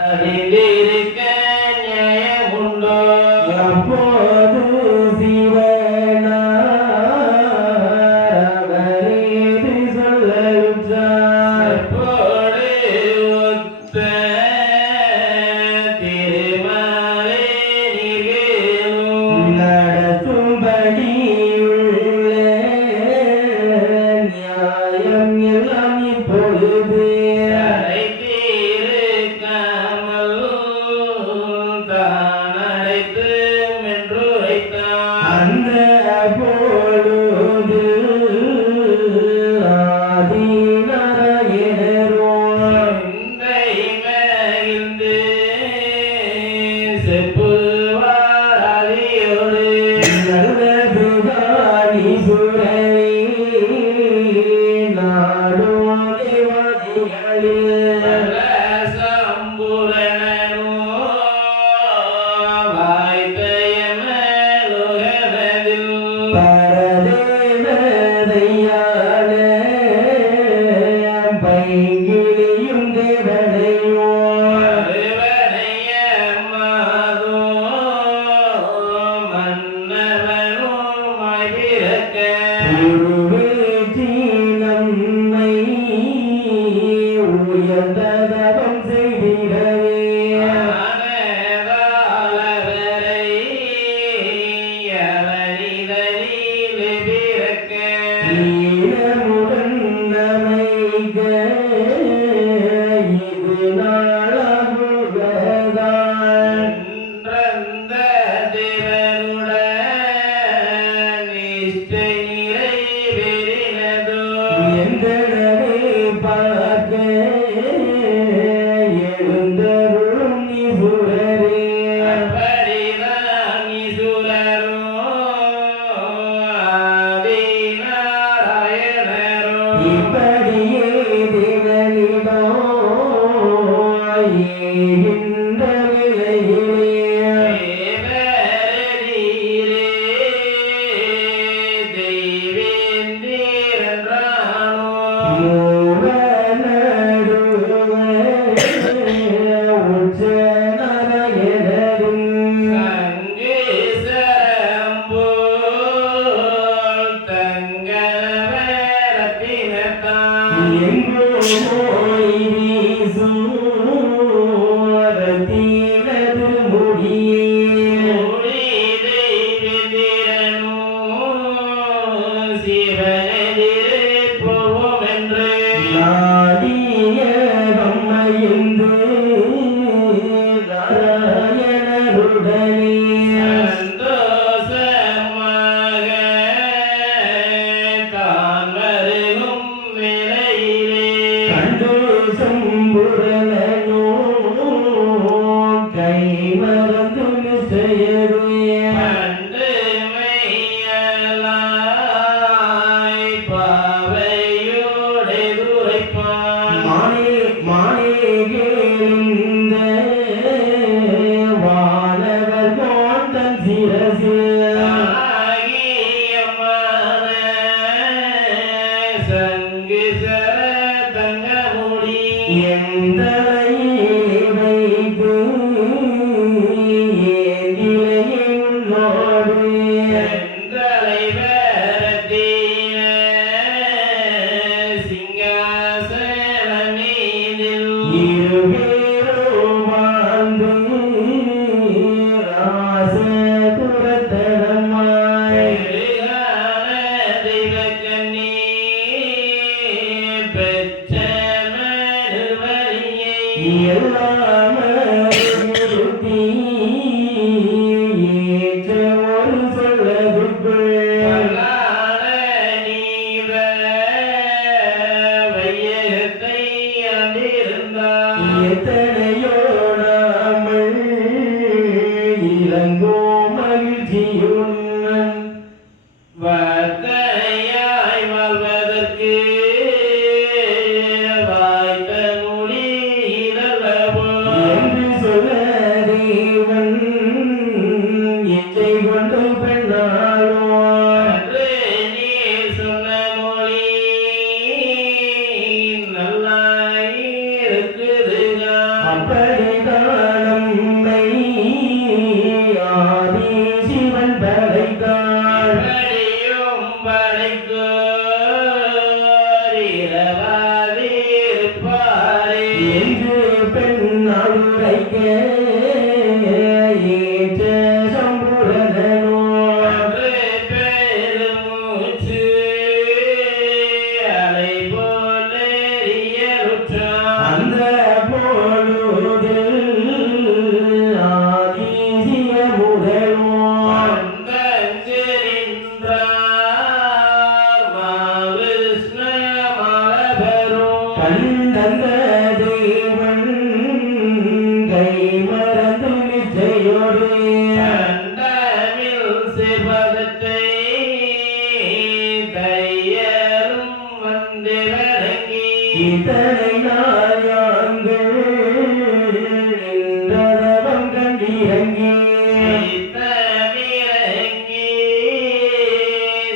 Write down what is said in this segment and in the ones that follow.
அறிந்திருக்க நியாயமுண்டோ? அப்போது சிவனேது சொல்லுற்றார் போடு ஒத்த திருமலை நியாயம் எல்லாம் இப்பொழுது எந்தனவே பா ಸಂಬುರನ y.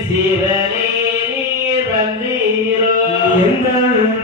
சிவனே நீர் வந்தீரோ எங்கள்